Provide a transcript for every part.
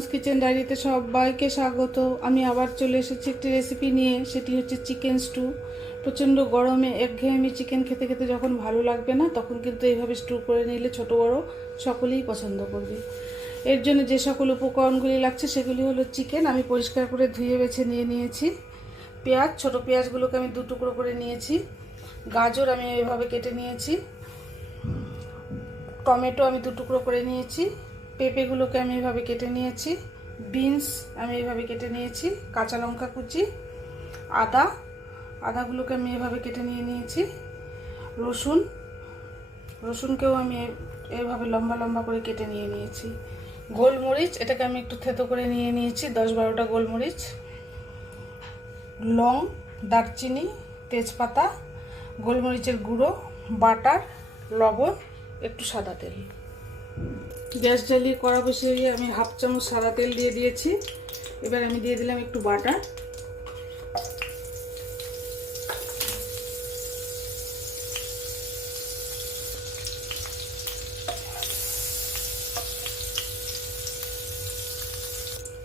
Tanuj kitchen ডায়েরিতে সবাইকে স্বাগত। আমি আবার চলে এসেছি একটি রেসিপি নিয়ে, সেটি হচ্ছে চিকেন স্টু প্রচণ্ড গরমে একঘেয়েমি চিকেন খেতে খেতে যখন ভালো লাগবে না, তখন কিন্তু এইভাবে স্টু করে নিলে ছোট বড় সকলেই পছন্দ করবে। এর জন্য যে সকল উপকরণগুলি লাগছে, সেগুলি হলো চিকেন আমি পরিষ্কার করে ধুয়ে বেছে নিয়ে নিয়েছি। পেঁয়াজ, ছোট পেঁয়াজগুলোকে আমি দু টুকরো করে নিয়েছি। গাজর আমি এভাবে কেটে নিয়েছি। টমেটো আমি দু টুকরো করে নিয়েছি। পেঁপেগুলোকে আমি এভাবে কেটে নিয়েছি, বিনস আমি এভাবে কেটে নিয়েছি, কাঁচা লঙ্কা কুচি, আদা, আদাগুলোকে আমি এভাবে কেটে নিয়ে নিয়েছি, রসুন, রসুনকেও আমি এভাবে লম্বা লম্বা করে কেটে নিয়ে নিয়েছি। গোলমরিচ, এটাকে আমি একটু থেতো করে নিয়ে নিয়েছি, দশ বারোটা গোলমরিচ, লং, দারচিনি, তেজপাতা, গোলমরিচের গুঁড়ো, বাটার, লবণ, একটু সাদা তেল। গ্যাস জ্বালিয়ে কড়া বসিয়ে আমি হাফ চামচ সাদা তেল দিয়ে দিয়েছি। এবার আমি দিয়ে দিলাম একটু বাটার।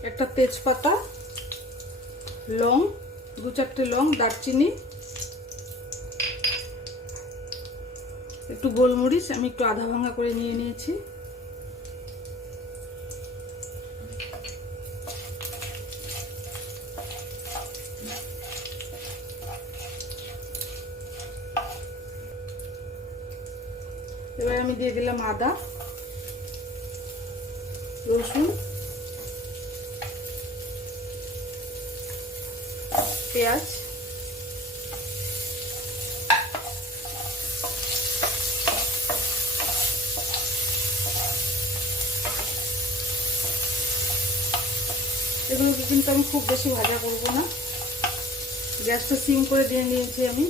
একটা তেজপাতা, লং, দু চারটে লং দারচিনি, একটু গোলমরিচ, আমি একটু আধা ভাঙা করে নিয়ে নিয়েছি। এবার আমি দিয়ে দিলাম আদা, রসুন, পেঁয়াজ। এগুলোকে কিন্তু আমি খুব বেশি ভাজা করব না। গ্যাসটা সিম করে দিয়ে নিয়েছি আমি।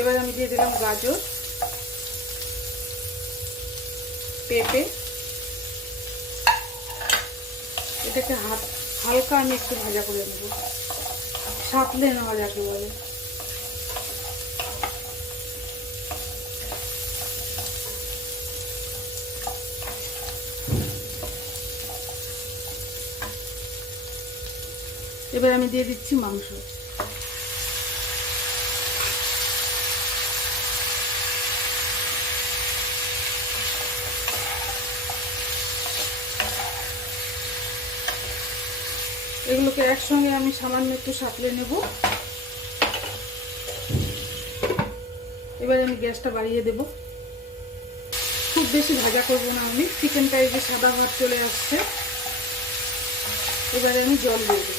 এবার আমি দিয়ে দিলাম গাজর, পেঁপে। এটাকে হাত, হালকা আমি একটু ভাজা করে নেব। সাতলে নেওয়া যাকে বলে এবার আমি দিয়ে দিচ্ছি মাংস। এগুলোকে একসঙ্গে আমি সামান্য একটু সাঁতলে নেব। এবার আমি গ্যাসটা বাড়িয়ে দেব। খুব বেশি ভাজা করব না আমি। চিকেনটা এই যে সাদা ভাত চলে আসছে। এবারে আমি জল দিয়ে দেবো।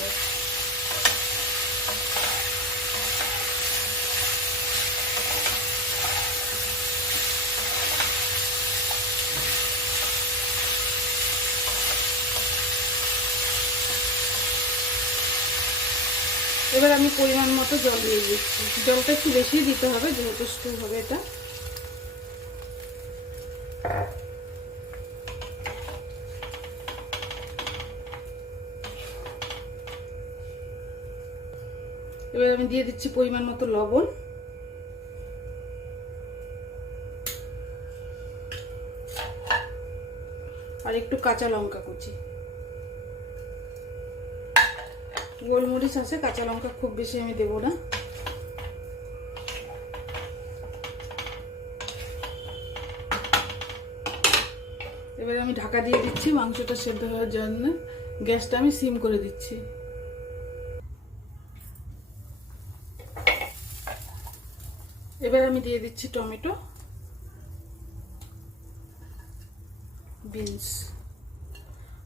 এবার আমি পরিমাণ মতো জল দিয়ে দিচ্ছি। জলটা একটু বেশি দিতে হবে, যেহেতু স্টু হবে এটা। এবার আমি দিয়ে দিচ্ছি পরিমাণ মতো লবণ। আর একটু কাঁচা লঙ্কা কুচি। গোলমরিচ আছে, কাঁচা লঙ্কা খুব বেশি আমি দেব না। এবারে আমি ঢাকা দিয়ে দিচ্ছি মাংসটা সেদ্ধ হওয়ার জন্য। গ্যাসটা আমি সিম করে দিচ্ছি। এবার আমি দিয়ে দিচ্ছি টমেটো। বিনস।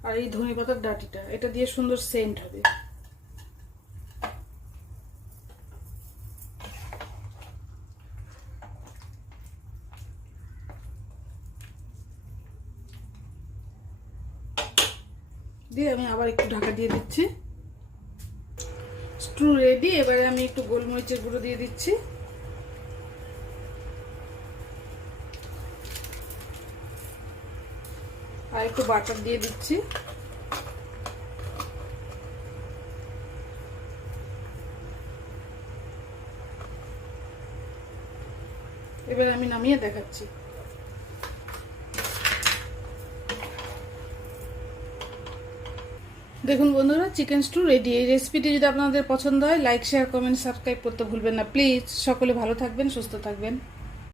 আর এই ধনে পাতার ডাটিটা, এটা দিয়ে সুন্দর সেন্ট হবে। দিয়ে আমি আবার একটু ঢাকা দিয়ে দিচ্ছি। স্ট্রু রেডি এবারে আমি একটু গোলমরিচের গুঁড়ো দিয়ে দিচ্ছি। আর একটু বাটার দিয়ে দিচ্ছি। এবার আমি নামিয়ে দেখাচ্ছি। দেখুন বন্ধুরা চিকেন স্টু রেডি এই রেসিপিটি যদি আপনাদের পছন্দ হয় লাইক শেয়ার কমেন্ট সাবস্ক্রাইব করতে ভুলবেন না। প্লিজ সকলে ভালো থাকবেন, সুস্থ থাকবেন।